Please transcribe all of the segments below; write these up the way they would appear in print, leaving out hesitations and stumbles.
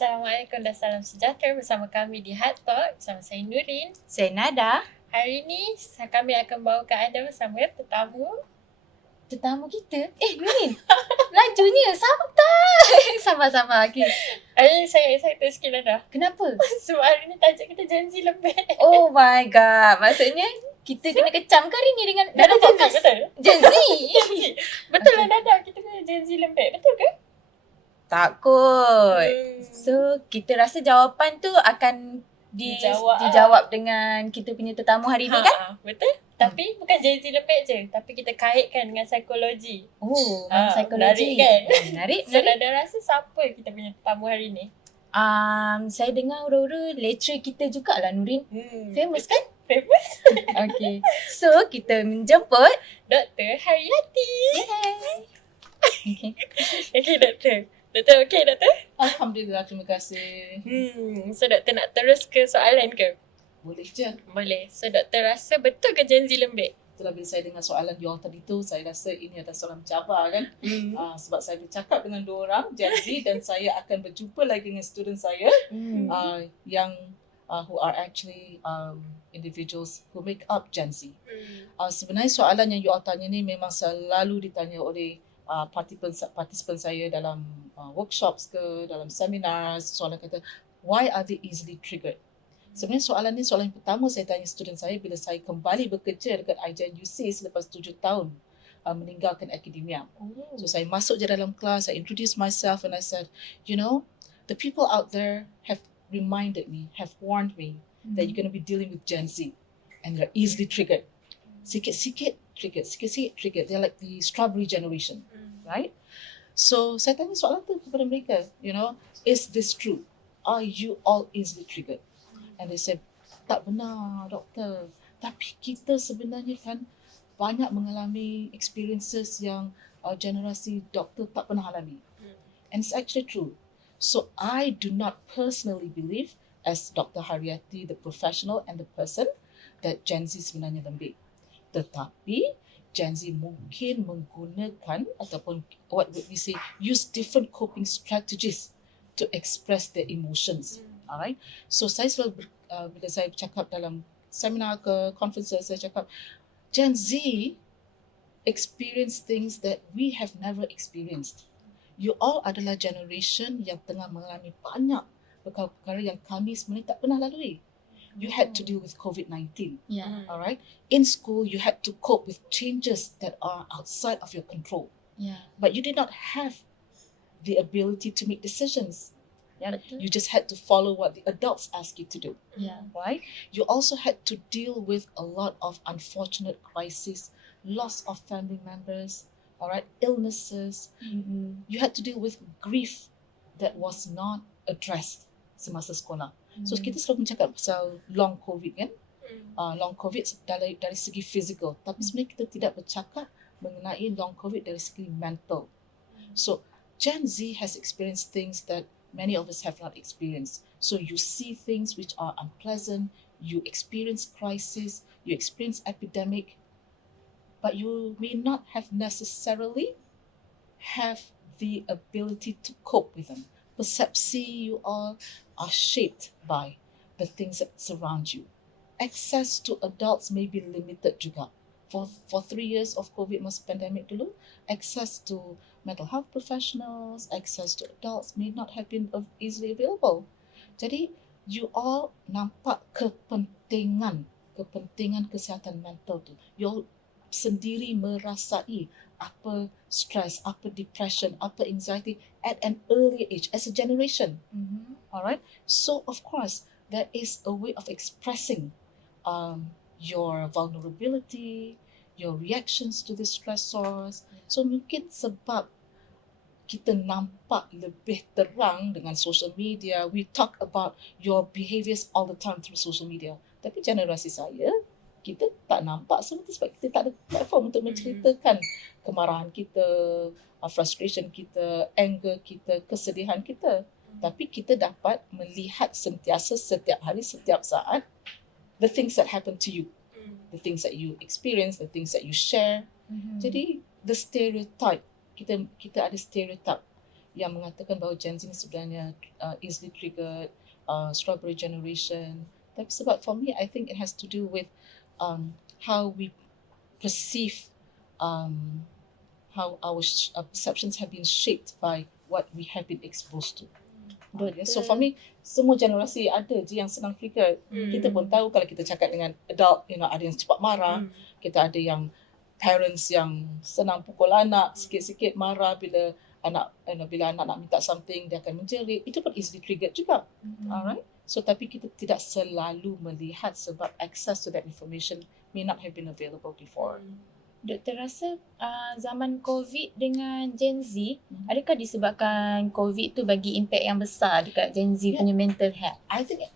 Assalamualaikum dan salam sejahtera bersama kami di Atau, bersama saya Nurin. Saya Nada. Hari ini kami akan bawakan anda bersama Tetamu kita. Nurin, lajunya santai. Sabar. Okay. Hari ini saya excited sikit Nada. Kenapa? Sebab hari ini tajuk kita Gen Z Lembik. Oh my god. Maksudnya kita kena kecam ke hari ni dengan Nada Gen Z? betul? Gen Z? Betul lah Nada, kita kena Gen Z Lembik. Betul ke? Takut. So, kita rasa jawapan tu akan dijawab dengan kita punya tetamu hari ni kan? Betul. Tapi bukan Gen Z Lembik je. Tapi kita kaitkan dengan psikologi. Oh, psikologi. Menarik kan? Menarik. So, Nada rasa siapa kita punya tetamu hari ni? Saya dengar ura-ura lecturer kita jugalah Nurin. Famous kan? Famous. Okay. So, kita menjemput Dr. Haryati. Okay. Okay, Doktor. Doktor, okay, Doktor? Alhamdulillah, terima kasih. So, Doktor nak terus ke soalan ke? Boleh je. Boleh. So, Doktor rasa betul ke Gen Z lembik? Itulah bila saya dengar soalan you all tadi tu, saya rasa ini adalah soalan mencabar kan. Sebab saya bercakap dengan dua orang, Gen Z, dan saya akan berjumpa lagi dengan student saya yang who are actually individuals who make up Gen Z. Sebenarnya soalan yang you all tanya ni memang selalu ditanya oleh participant saya dalam workshops ke, dalam seminars. Soalan kata, why are they easily triggered? Sebenarnya soalan ni soalan yang pertama saya tanya student saya bila saya kembali bekerja dekat IJNUC selepas 7 tahun meninggalkan akademia. So saya masuk je dalam kelas, saya introduce myself and I said, you know, the people out there have reminded me, have warned me that you're going to be dealing with Gen Z and they're easily triggered. Sikit-sikit triggered. They're like the strawberry generation, right? So saya tanya soalan tu kepada mereka, you know, is this true? Are you all easily triggered? And they said, tak benar doktor. Tapi kita sebenarnya kan banyak mengalami experiences yang generasi doktor tak pernah alami. And it's actually true. So I do not personally believe, as Dr. Haryati, the professional and the person, that Gen Z sebenarnya lembik. Tetapi Gen Z mungkin menggunakan ataupun what would we say, use different coping strategies to express their emotions. Alright, so saya selalu bila saya bercakap dalam seminar ke conferences, saya cakap Gen Z experience things that we have never experienced. You all adalah generation yang tengah mengalami banyak perkara-perkara yang kami sebenarnya tak pernah lalui. You had to deal with COVID-19. Yeah. Alright, in school you had to cope with changes that are outside of your control. Yeah. But you did not have the ability to make decisions. Yeah, Betul. you just had to follow what the adults ask you to do. Yeah. Right? You also had to deal with a lot of unfortunate crises, loss of family members, all right, illnesses. You had to deal with grief that was not addressed semasa sekolah. So kita selalu bercakap pasal long COVID kan? Long COVID dari segi physical, tapi sebenarnya kita tidak bercakap mengenai long COVID dari segi mental. So Gen Z has experienced things that many of us have not experienced. So you see things which are unpleasant, you experience crisis, you experience epidemic, but you may not have necessarily have the ability to cope with them. Persepsi you all are shaped by the things that surround you. Access to adults may be limited juga. For 3 years of COVID masa pandemic dulu, access to mental health professionals, access to adults may not have been easily available. Jadi, you all nampak kepentingan kesihatan mental tu. You all sendiri merasai apa stress, apa depression, apa anxiety at an early age as a generation. Alright? So, of course, there is a way of expressing your vulnerability, your reactions to the stressors. So mungkin sebab kita nampak lebih terang dengan social media, we talk about your behaviours all the time through social media. Tapi generasi saya, kita tak nampak semua itu sebab kita tak ada platform untuk menceritakan kemarahan kita, frustration kita, anger kita, kesedihan kita. Tapi kita dapat melihat sentiasa setiap hari, setiap saat the things that happen to you, the things that you experience, the things that you share. Jadi the stereotype, kita ada stereotype yang mengatakan bahawa Gen Z ni sebenarnya easily triggered, strawberry generation. Tapi sebab for me, I think it has to do with how we perceive, how our perceptions have been shaped by what we have been exposed to. So for me, semua generasi ada je yang senang trigger. Kita pun tahu kalau kita cakap dengan adult, ada yang cepat marah. Kita ada yang parents yang senang pukul anak, sikit-sikit marah bila anak nak minta something, dia akan menjerit. Itu pun easily triggered juga. Alright. So tapi kita tidak selalu melihat sebab access to that information may not have been available before. Doktor rasa zaman COVID dengan Gen Z, adakah disebabkan COVID tu bagi impact yang besar dekat Gen Z punya mental health? I think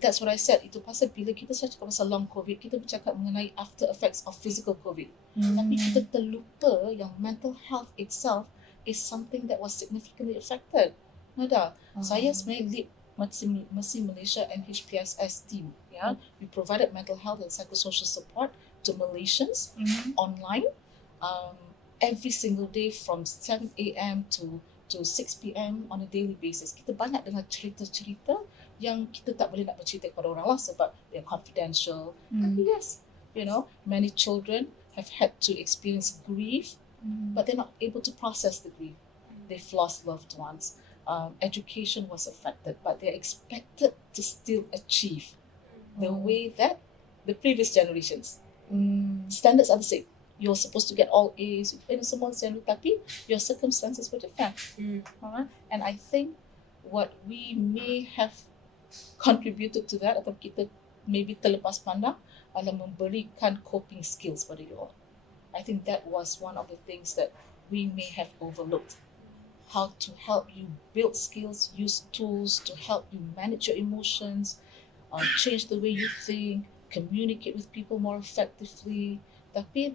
that's what I said. Itu pasal bila kita cakap pasal long COVID, kita bercakap mengenai after effects of physical COVID. Tapi kita terlupa yang mental health itself is something that was significantly affected. Nada, saya sebenarnya lead Mercy Malaysia and HPSS team. We provided mental health and psychosocial support to Malaysians online every single day from 7 a.m. to 6 p.m. on a daily basis. Kita banyak dengar cerita-cerita yang kita tak boleh nak bercerita kepada orang lah sebab they're confidential. Tapi yes, many children have had to experience grief, but they're not able to process the grief. They've lost loved ones. Education was affected, but they're expected to still achieve the way that the previous generations. Standards are the same. You're supposed to get all A's, semua standard, tapi your circumstances were different. And I think what we may have contributed to that, atau kita maybe terlepas pandang, adalah memberikan coping skills pada you all. I think that was one of the things that we may have overlooked. How to help you build skills, use tools to help you manage your emotions, change the way you think, communicate with people more effectively. Tapi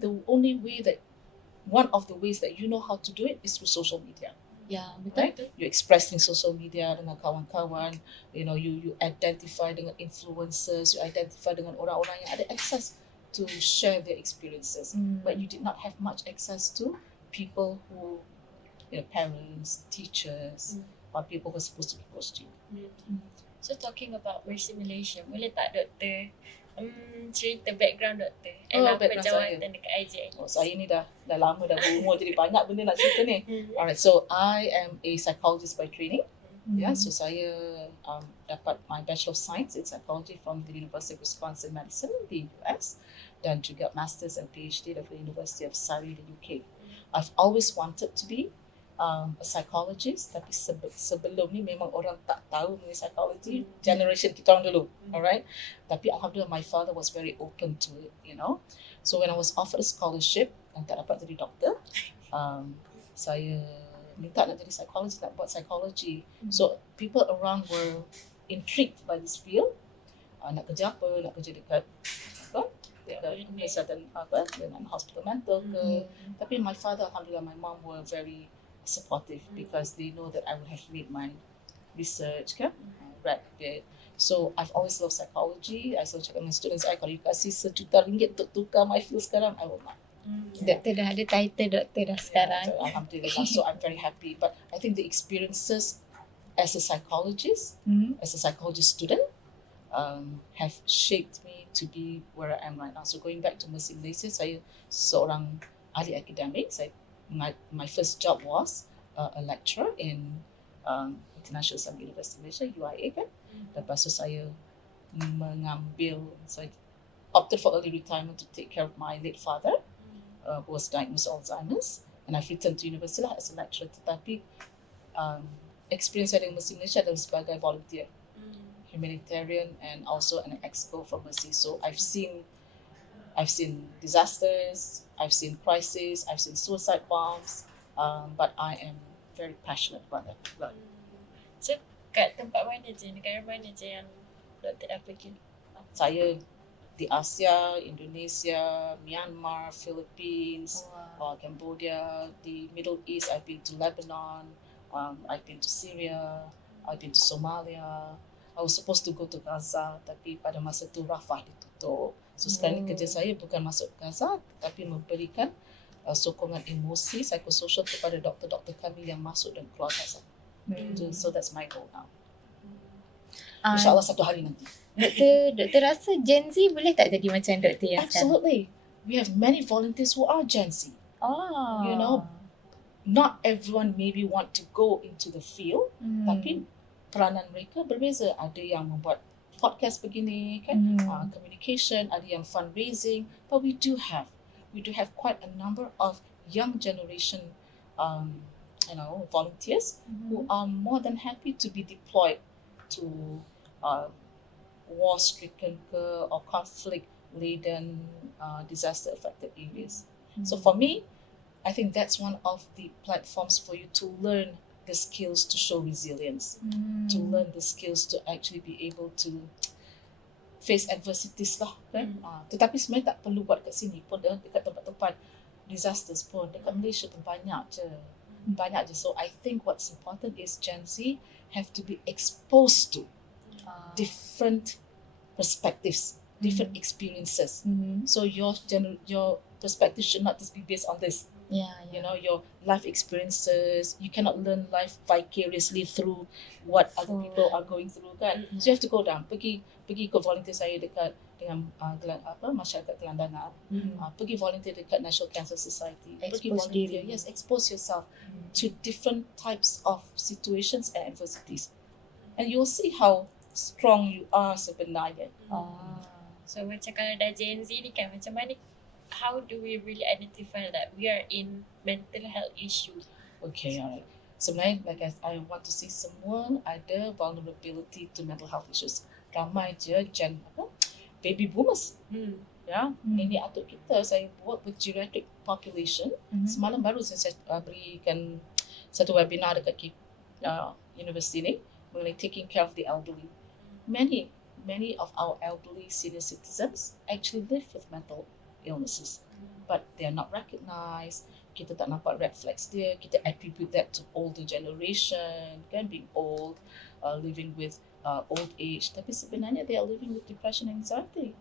one of the ways that you know how to do it is through social media. Ya, Right? betul. You express in social media dengan kawan-kawan, you identify dengan influencers, you identify dengan orang-orang yang ada access to share their experiences. But you did not have much access to people who, parents, teachers, or people who are supposed to be close to you. So talking about Mercy Malaysia, boleh tak doktor cerita background doktor and apa Background jawatan saya. dekat IJNUC? Saya ni dah lama, dah berumur, jadi banyak benda nak cerita ni. Alright, so I am a psychologist by training. So saya dapat my Bachelor of Science in Psychology from the University of Wisconsin-Madison, the US, dan juga Masters and PhD dari the University of Surrey, the UK. I've always wanted to be a psychologist, tapi sebelum ni memang orang tak tahu mengenai psychology, generation kita orang dulu, alright. Tapi alhamdulillah my father was very open to it, So when I was offered a scholarship dan tak dapat jadi doktor, saya minta nak jadi psychologist, nak buat psychology. So people around were intrigued by this field. Nak kerja apa? Nak kerja dekat kesihatan dengan hospital mental ke. Tapi my father, alhamdulillah, my mom were very supportive because they know that I would have made my research, read a bit. So I've always loved psychology. I selalu cakap dengan students, kalau you kasih RM1 untuk tukar my field sekarang, I will not. Doktor dah ada title doktor dah sekarang. So, alhamdulillah. So I'm very happy. But I think the experiences as a psychologist, as a psychology student, have shaped me to be where I am right now. So going back to Mercy Malaysia, saya seorang ahli akademik. My first job was a lecturer in International Islamic University Malaysia, UIA kan. Lepas tu saya opted for early retirement to take care of my late father, who was diagnosed with Alzheimer's, and I've returned to university lah as a lecturer. Tetapi experience saya dengan Mercy Malaysia adalah sebagai volunteer, humanitarian, and also an exco for Mercy. So I've seen disasters, I've seen crises, I've seen suicide bombs, but I am very passionate about that. So kat tempat mana je, negara mana je yang doktor dah pergi? Saya di Asia, Indonesia, Myanmar, Philippines, Cambodia, the Middle East. I've been to Lebanon, I've been to Syria, I've been to Somalia. I was supposed to go to Gaza, tapi pada masa tu Rafah ditutup. So sekarang ni kerja saya bukan masuk Gaza, tapi memberikan sokongan emosi psikososial kepada doktor-doktor kami yang masuk dan keluar Gaza. So that's my goal now. InsyaAllah satu hari nanti. Doktor rasa Gen Z boleh tak jadi macam doktor yang sekarang? Absolutely. We have many volunteers who are Gen Z. Oh. You know, not everyone maybe want to go into the field, tapi peranan mereka berbeza. Ada yang membuat podcast begini, kan, communication, ada yang fundraising, but we do have quite a number of young generation, volunteers who are more than happy to be deployed to war-stricken or conflict-laden, disaster-affected areas. So for me, I think that's one of the platforms for you to learn the skills to show resilience, to learn the skills to actually be able to face adversities lah, kan. Tetapi sebenarnya tak perlu buat kat sini pun, dekat tempat-tempat disasters pun, dekat Malaysia pun banyak je. So I think what's important is Gen Z have to be exposed to different perspectives, different experiences. So your perspective should not just be based on this. You know, your life experiences. You cannot learn life vicariously through what other people are going through, kan. So you have to go down. Pergi ke volunteer saya dekat dengan masyarakat gelandangan. Pergi volunteer dekat National Cancer Society. Pergi volunteer, expose yourself to different types of situations and adversities, and you'll see how strong you are sebenarnya. So macam kalau dah Gen Z ni kan, macam mana, how do we really identify that we are in mental health issue? Okay, alright. Sebenarnya, like I want to say, semua ada vulnerability to mental health issues. Ramai je baby boomers. Ini atuk kita, saya work with geriatric population. Semalam baru saya berikan satu webinar dekat university ni mengenai taking care of the elderly. Many of our elderly senior citizens actually live with mental illnesses, but they are not recognised. Kita tak nampak red flags dia. Kita attribute that to older generation, kan, being old, living with old age. Tapi sebenarnya they are living with depression and anxiety.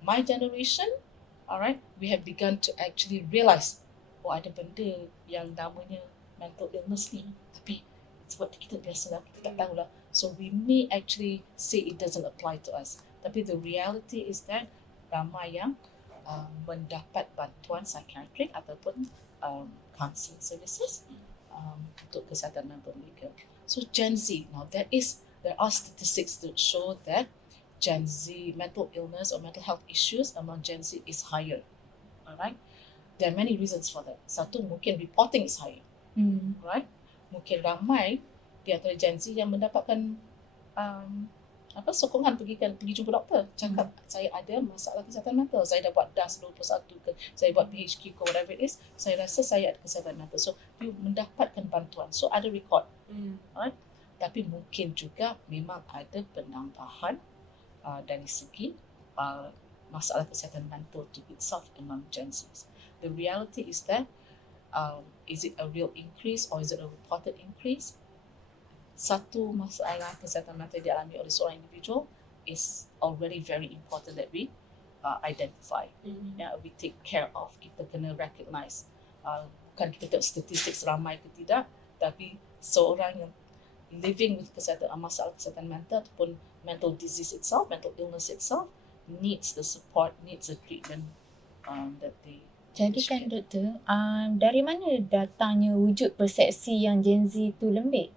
My generation, alright, we have begun to actually realise, ada benda yang namanya mental illness ni. Tapi sebab kita biasalah, kita tak tahulah. So we may actually say it doesn't apply to us. Tapi the reality is that ramai yang mendapat bantuan psikiatrik ataupun counselling services untuk kesihatan mental mereka. So Gen Z, now there are statistics that show that Gen Z mental illness or mental health issues among Gen Z is higher. Alright, there are many reasons for that. Satu, mungkin reporting is higher. Right, mungkin ramai di antara Gen Z yang mendapatkan sokongan pergi jumpa doktor, cakap saya ada masalah kesihatan mental, saya dah buat DAS 21 ke, saya buat PHQ ke, whatever it is, saya rasa saya ada kesihatan mental. So you mendapatkan bantuan, so ada record. Right? Tapi mungkin juga memang ada penambahan dari segi masalah kesihatan mental to itself among Gen Z. The reality is that is it a real increase or is it a reported increase? Satu masalah kesihatan mental dialami oleh seorang individual is already very important that we identify. We take care of. Kita kena recognize. Bukan kita tengok statistik ramai ke tidak, tapi seorang yang living with masalah kesihatan mental ataupun mental disease itself, mental illness itself, needs the support, needs the treatment that they. Jadi kan doktor, dari mana datangnya wujud persepsi yang Gen Z tu lembik?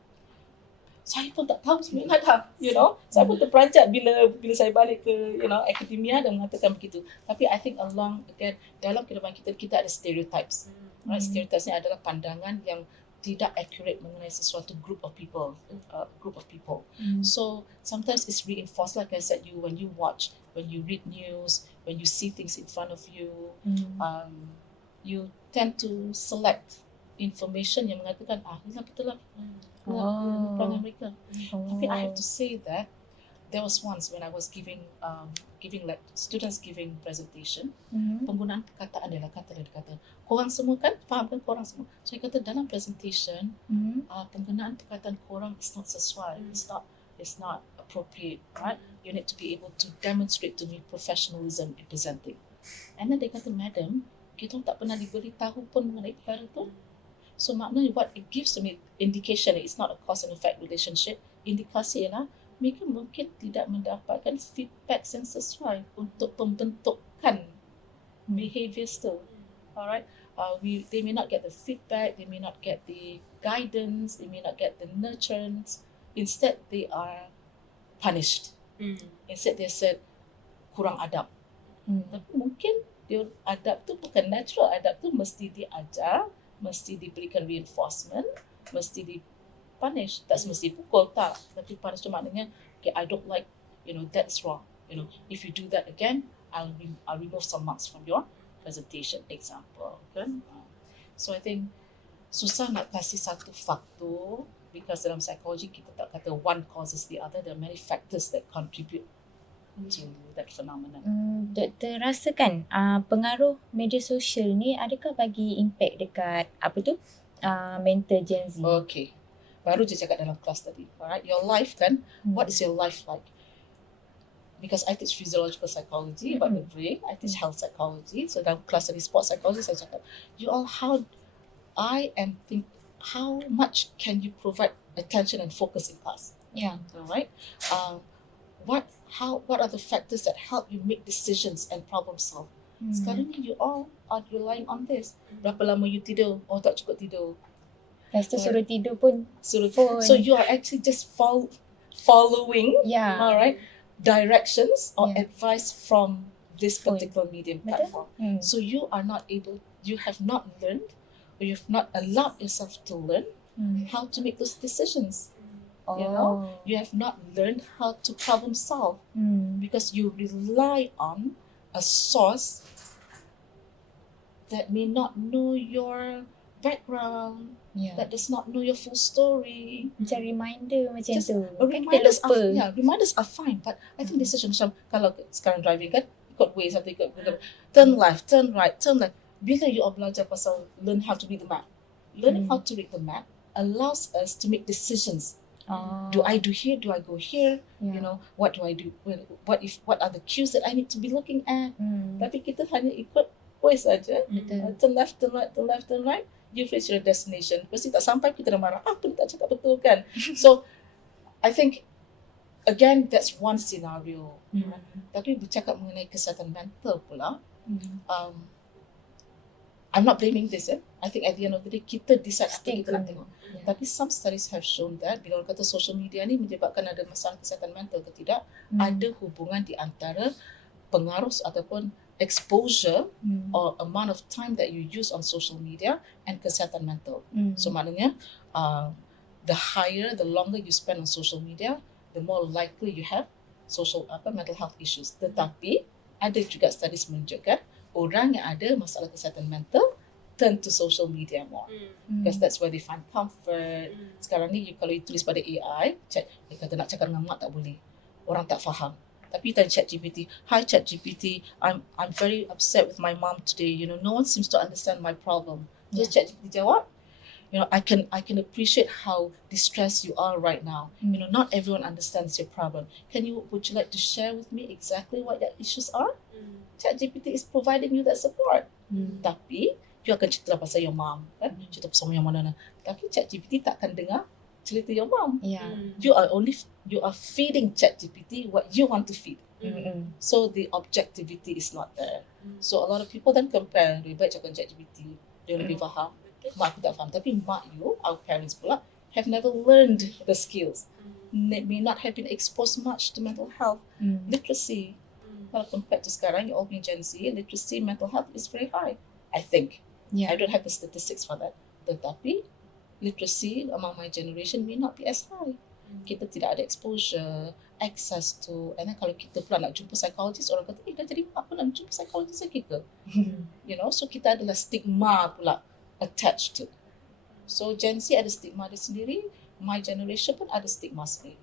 Saya pun tak tahu sebenarnya dah, saya pun terperanjat bila saya balik ke akademia dan mengatakan begitu. Tapi I think dalam kehidupan kita ada stereotypes. Right? Stereotypes ni adalah pandangan yang tidak accurate mengenai sesuatu group of people. So sometimes it's reinforced, like I said, when you watch, when you read news, when you see things in front of you, you tend to select information yang mengatakan ini betul lah. Perangai mereka. Tapi I have to say that there was once when I was giving students giving presentation, penggunaan perkataan adalah kata, korang semua kan faham kan, korang semua. So I kata dalam presentation, penggunaan perkataan korang is not sesuai, it's not appropriate, right? You need to be able to demonstrate to me professionalism in presenting. And then they kata, madam, kita tak pernah diberitahu pun mengenai perkara tu. So maknanya what it gives to me indication, it's not a cause and effect relationship. Indikasi ialah mereka mungkin tidak mendapatkan feedback yang sesuai untuk pembentukan behaviours tu. Alright, they may not get the feedback, they may not get the guidance, they may not get the nurturance. Instead, they are punished. Instead, they said kurang adab. Tapi mungkin dia adab tu bukan natural, adab tu mesti diajar, mesti diberikan reinforcement, mesti di-punish. Tak semesti pukul, tak. Tapi punish tu maknanya, okay, I don't like, that's wrong. If you do that again, I'll remove some marks from your presentation, example. Kan? So I think, susah nak kasih satu faktor, because dalam psikologi kita tak kata one causes the other, there are many factors that contribute to that phenomenon. Doktor rasakan pengaruh media sosial ni adakah bagi impact dekat mental Gen Z? Okay, baru je cakap dalam kelas tadi. Alright, your life kan, what is your life like? Because I teach physiological psychology about the brain, I teach health psychology. So dalam kelas tadi sports psychology saya cakap, how much can you provide attention and focus in class? Yeah. Alright. What are the factors that help you make decisions and problem solve? Sekarang ni you all are relying on this. Berapa lama you tidur? Oh, tak cukup tidur. Lepas tu suruh tidur pun phone. So you are actually just following, alright, directions or advice from this particular medium platform. So you have not learned, or you have not allowed yourself to learn how to make those decisions. You have not learned how to problem solve because you rely on a source that may not know your background, that does not know your full story. Macam reminder macam Just tu. Reminders are fine, but I think decision macam kalau sekarang driving kan, ikut ways atau ikut turn left, turn right, turn left. Bila you belajar pasal learn how to read the map, learning how to read the map allows us to make decisions. Do I do here? Do I go here? What do I do? What are the cues that I need to be looking at? Tapi kita hanya ikut voice saja. Turn left, turn right, turn left, turn right. You've reached your destination. Pasti tak sampai kita dah marah. Apa tak cakap betul kan? So, I think again that's one scenario. Tapi bercakap mengenai kesihatan mental pula. I'm not blaming this. I think at the end of the day kita decide apa kita nak tengok. Tapi some studies have shown that bila orang kata social media ni menyebabkan ada masalah kesihatan mental ke tidak, ada hubungan di antara pengaruh ataupun exposure or amount of time that you use on social media and kesihatan mental. So maknanya the longer you spend on social media, the more likely you have mental health issues. Tetapi ada juga studies menunjukkan orang yang ada masalah kesihatan mental turn to social media more because that's where they find comfort. Sekarang ni kalau you tulis pada AI, dia kata nak cakap dengan mak tak boleh, orang tak faham. Tapi tanya ChatGPT, hi ChatGPT, I'm very upset with my mom today. No one seems to understand my problem. Just ChatGPT jawab, I can appreciate how distressed you are right now. Not everyone understands your problem. Would you like to share with me exactly what your issues are? ChatGPT is providing you that support. Tapi you akan cerita pasal your mom, kan? Cerita pasal yang mana. Tapi ChatGPT takkan dengar cerita your mom. You are feeding ChatGPT what you want to feed. So the objectivity is not there. So a lot of people then compare, lebih baik cakap ChatGPT, dia lebih faham. Mak aku tak faham. Tapi mak you, our parents pula, have never learned the skills. May not have been exposed much to mental health. Literacy. Kalau compared to sekarang, you all being Gen Z, literacy, mental health is very high, I think. I don't have the statistics for that. Tetapi, literacy among my generation may not be as high. Kita tidak ada exposure, access to, and then kalau kita pula nak jumpa psychologist, orang kata, dah jadi mak pun nak jumpa psychologist lagi ke? So kita adalah stigma pula attached to. So Gen Z ada stigma dia sendiri, my generation pun ada stigma sendiri.